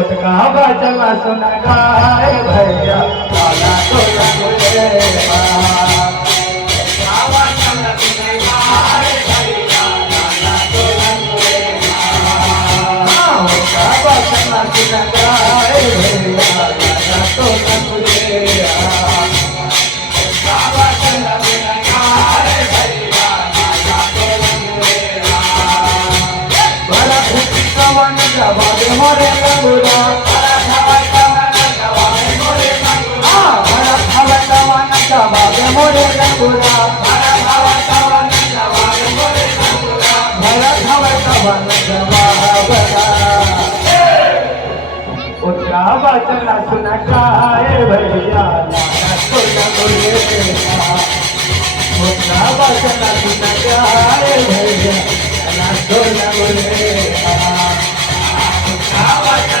उठका बचला सुन गाए भैया लाला तो लगे मोरे गंगुरा मोरे गंगुरा उठा बचला सुन गाए भैया उठा बचला सुन गाए भैया